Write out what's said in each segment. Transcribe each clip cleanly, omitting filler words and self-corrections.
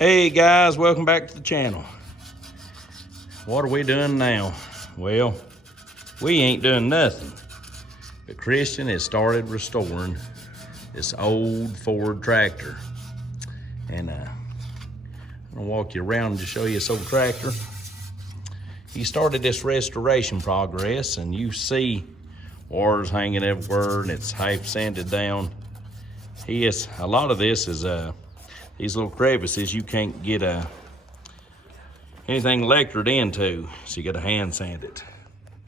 Hey guys, welcome back to the channel. What are we doing now? Well, we ain't doing nothing. But Christian has started restoring this old Ford tractor. And I'm gonna walk you around to show you this old tractor. He started this restoration progress and you see wires hanging everywhere and it's half sanded down. A lot of this is these little crevices you can't get anything electroed into, so you got to hand sand it.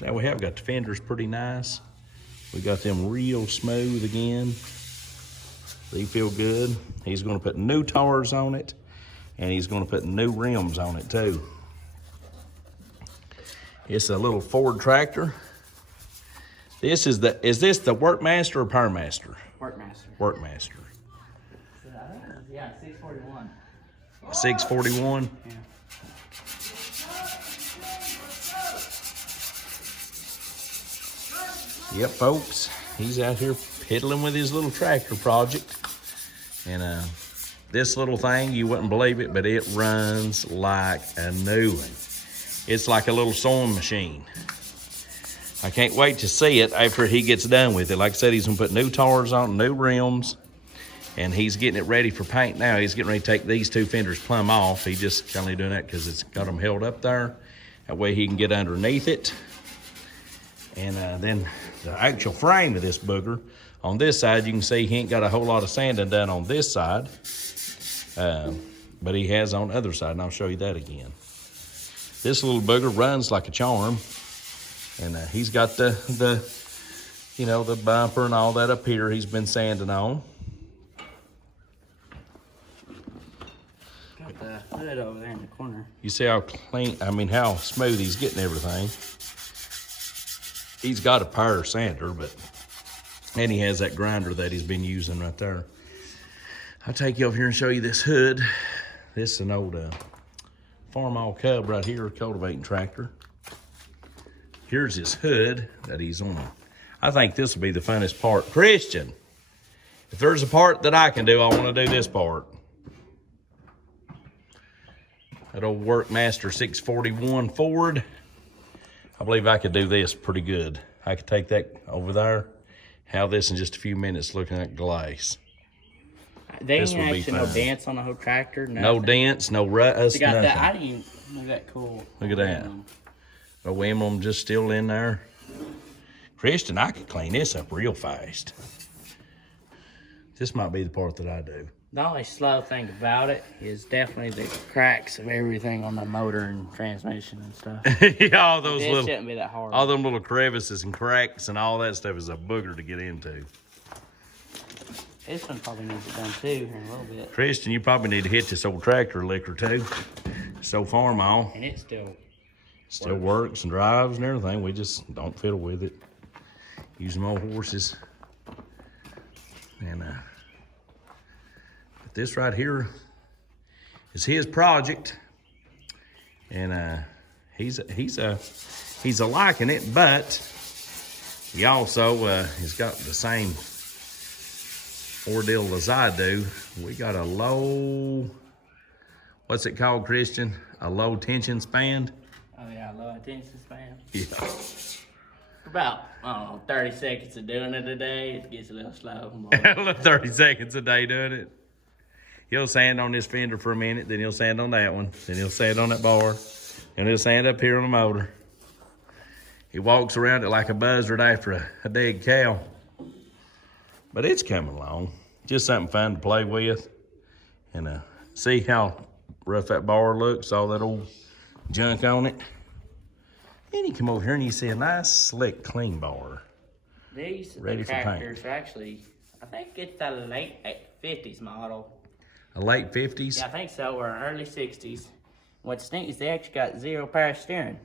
Now we have got the fenders pretty nice. We got them real smooth again. They feel good. He's going to put new tires on it, and he's going to put new rims on it too. It's a little Ford tractor. This is is this the Workmaster or Powermaster? Workmaster. Workmaster. Yeah, 641. 641? Yeah. Yep, folks, he's out here piddling with his little tractor project. And this little thing, you wouldn't believe it, but it runs like a new one. It's like a little sewing machine. I can't wait to see it after he gets done with it. Like I said, he's gonna put new tires on, new rims, and he's getting it ready for paint now. He's getting ready to take these two fenders plumb off. He just kind of doing that because it's got them held up there. That way he can get underneath it. And then the actual frame of this booger, on this side, you can see he ain't got a whole lot of sanding done on this side. But he has on the other side, and I'll show you that again. This little booger runs like a charm. And he's got the bumper and all that up here he's been sanding on. Got the hood over there in the corner. You see how clean, how smooth he's getting everything. He's got a power sander, and he has that grinder that he's been using right there. I'll take you over here and show you this hood. This is an old Farmall Cub right here, cultivating tractor. Here's his hood that he's on. I think this will be the funnest part. Christian, if there's a part that I can do, I want to do this part. That old Workmaster 641 Ford. I believe I could do this pretty good. I could take that over there, have this in just a few minutes looking at glass. They ain't actually no dents on the whole tractor. Nothing. No dents, no rust, They got nothing. that. I didn't even look that cool. Look at that. The emblem just still in there. Christian, I could clean this up real fast. This might be the part that I do. The only slow thing about it is definitely the cracks of everything on the motor and transmission and stuff. Yeah, all those It little, shouldn't be that hard. all them little crevices and cracks and all that stuff is a booger to get into. This one probably needs it done too here in a little bit. Christian, you probably need to hit this old tractor a lick or two. So Farmall. And it Still works and drives and everything. We just don't fiddle with it. Use them old horses. And but this right here is his project, and he's a liking it, but he also has got the same ordeal as I do. We got a low, what's it called, Christian? A low tension span. Oh yeah, low attention span. Yeah. For about, I don't know, 30 seconds of doing it a day, it gets a little slow. 30 seconds a day doing it. He'll sand on this fender for a minute, then he'll sand on that one, then he'll sand on that bar, and he'll sand up here on the motor. He walks around it like a buzzard after a dead cow. But it's coming along. Just something fun to play with. And see how rough that bar looks, all that old junk on it. Then you come over here and you see a nice, slick, clean bar. These Ready for paint. tractors are actually, I think it's a late 50s model. A late 50s? Yeah, I think so, or early 60s. What's neat is they actually got 0 power steering.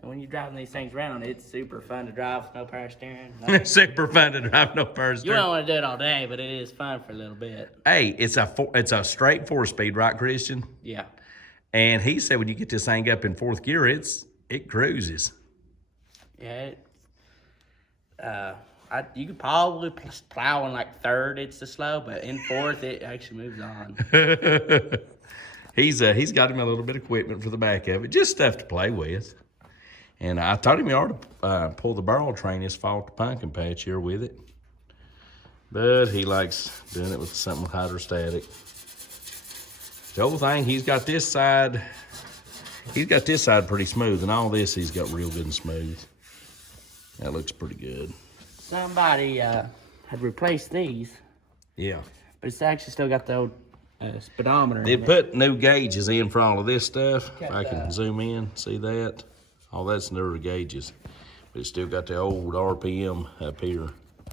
And when you're driving these things around, it's super fun to drive with no power steering. Super fun to drive, no power You steering. don't want to do it all day, but it is fun for a little bit. Hey, it's a straight 4-speed, right, Christian? Yeah. And he said when you get this thing up in 4th gear, it cruises. Yeah, you could probably plow in like 3rd, it's the slow, but in 4th, it actually moves on. He's got him a little bit of equipment for the back of it, just stuff to play with. And I told him he ought to pull the barrel train this fall to pumpkin patch here with it. But he likes doing it with something hydrostatic. The whole thing, he's got this side pretty smooth, and all this he's got real good and smooth. That looks pretty good. Somebody had replaced these, Yeah. but it's actually still got the old speedometer. They in it. put new gauges in for all of this stuff. If Got I can that. zoom in, see that? All that's newer gauges. But it's still got the old RPM up here. It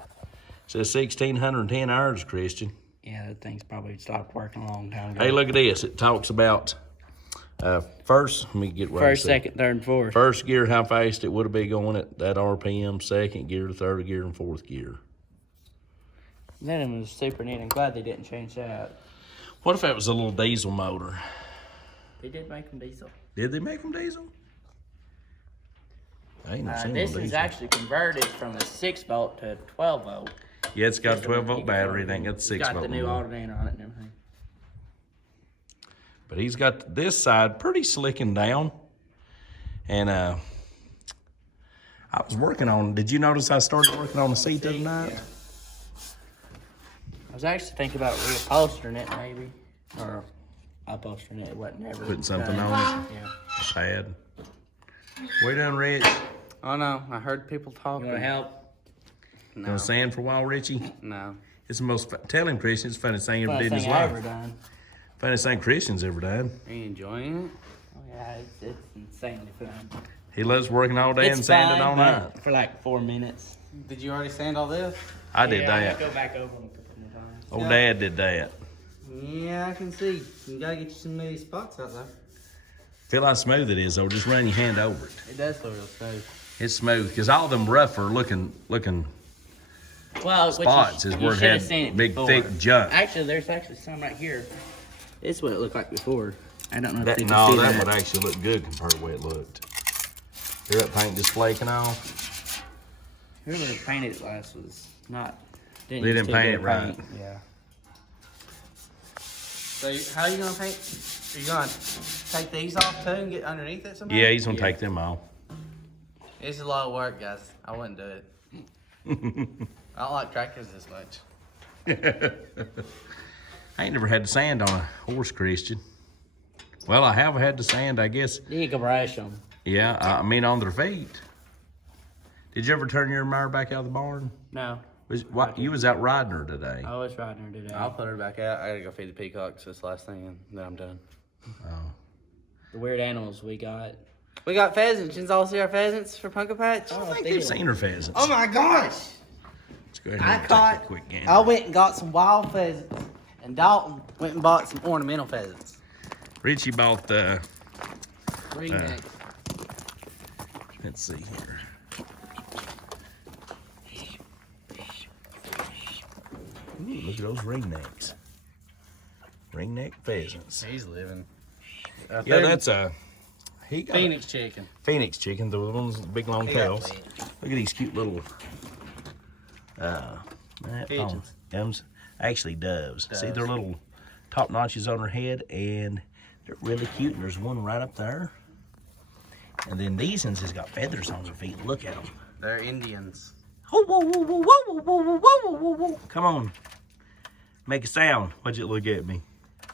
says 1,610 hours, Christian. Yeah, that thing's probably stopped working a long time ago. Hey, look at this. It talks about first, let me get right. First, second, third, and fourth. First gear, how fast it would have been going at that RPM. Second gear, third gear, and fourth gear. Then it was super neat. I'm glad they didn't change that. What if that was a little diesel motor? They did make them diesel. Did they make them diesel? I ain't never seen This one is diesel. actually converted from a 6-volt to a 12-volt. Yeah, it's got a 12-volt battery. It ain't got the 6-volt. It's got the new motor. alternator on it and everything. But he's got this side pretty slicking down. And I was working on, did you notice I started working on the seat the other night? Yeah. I was actually thinking about reupholstering it maybe. Or upholstering it. It wasn't ever Putting something done. on it. Yeah. Pad. We done, Rich. Oh no, I heard people talking. You want to help? No, Gonna sand for a while, Richie? no. It's the most, tell him, Christian, it's the funniest thing he ever Funniest did in his thing I life. ever done. Funniest thing Christian's ever done. Are you enjoying it? Oh, yeah, it's insanely fun. He loves working all day and It's sanding fun, all but night. for like 4 minutes. Did you already sand all this? I did Yeah, that. Go back over them a couple more times. Old Dad did that. Yeah, I can see. You gotta get you some of these spots out there. Feel how smooth it is, though. Just run your hand over it. It does feel real smooth. It's smooth, because all them rougher looking Well, spots is where it should have had seen it big, before. thick junk. Actually, there's actually some right here. This is what it looked like before. I don't know if That, you can no, see that that. would actually look good compared to the way it looked. Hear that paint just flaking off? Whoever painted it last was not. They use didn't too paint good it right. paint. Yeah. So how are you gonna paint? Are you gonna take these off too and get underneath it somehow? Yeah, he's gonna take them off. It's a lot of work, guys. I wouldn't do it. I don't like tractors this much. I ain't never had to sand on a horse, Christian. Well, I have had to sand, I guess. You can brush them. Yeah, I mean on their feet. Did you ever turn your mare back out of the barn? No, You was out riding her today. I was riding her today. I'll put her back out. I gotta go feed the peacocks. That's the last thing, and then I'm done. Oh. The weird animals we got. We got pheasants. You all see our pheasants for Pumpkin Patch? I Oh, think they they've did. seen her pheasants. Oh my gosh! Let's go ahead I and take caught. a quick gander. I went and got some wild pheasants, and Dalton went and bought some ornamental pheasants. Richie bought the, Ringneck. let's see here. Ooh, look at those ringnecks. Ringneck pheasants. He's living. Yeah, that's a, he got Phoenix chicken. Phoenix chicken, the ones with the big long He got tails. Phoenix. Look at these cute little, Pigeons. Actually doves. See Doves. their little top notches on their head, and they're really cute. And there's one right up there. And then these ones has got feathers on their feet. Look at them. They're Indians. Whoa, whoa, whoa, whoa, whoa, whoa, whoa, whoa, whoa, whoa. Come on. Make a sound. Why'd you look at me?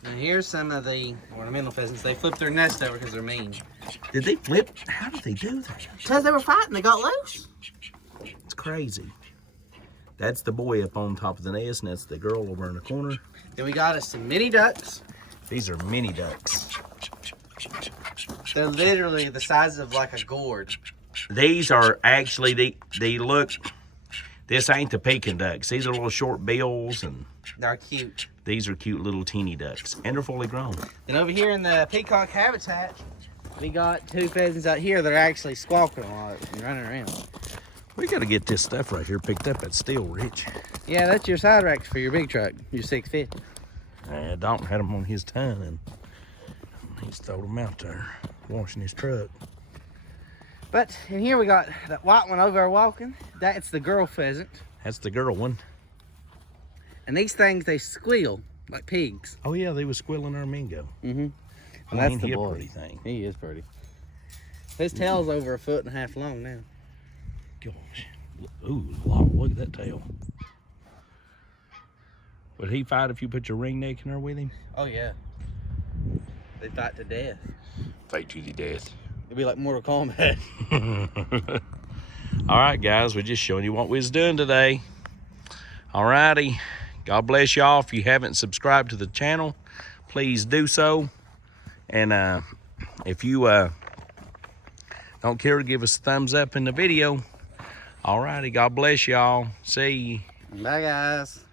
And here's some of the ornamental pheasants. They flip their nest over because they're mean. Did they flip? How did they do that? Because they were fighting, they got loose. It's crazy. That's the boy up on top of the nest, and that's the girl over in the corner. Then we got us some mini ducks. These are mini ducks. They're literally the size of like a gourd. These are actually, they look, this ain't the Pekin ducks. These are little short bills, and They're cute. these are cute little teeny ducks. And they're fully grown. And over here in the peacock habitat, we got two pheasants out here that are actually squawking a lot and running around. We gotta get this stuff right here picked up at Steel, Rich. Yeah, that's your side racks for your big truck, your 650. Dalton had them on his ton, and he's thrown them out there, washing his truck. But in here we got that white one over there walking. That's the girl pheasant. That's the girl one. And these things, they squeal like pigs. Oh yeah, they was squealing our mingo. Mm-hmm. And that's Ain't the he a boy. pretty thing? He is pretty. His tail's over 1.5 feet long now. Gosh. Ooh, long. Look at that tail. Would he fight if you put your ring neck in there with him? Oh yeah. They fight to death. Fight to the death. It'd be like Mortal Kombat. All right, guys, we're just showing you what we was doing today. All righty. God bless y'all. If you haven't subscribed to the channel, please do so. And if you don't care to give us a thumbs up in the video, all righty. God bless y'all. See you. Bye, guys.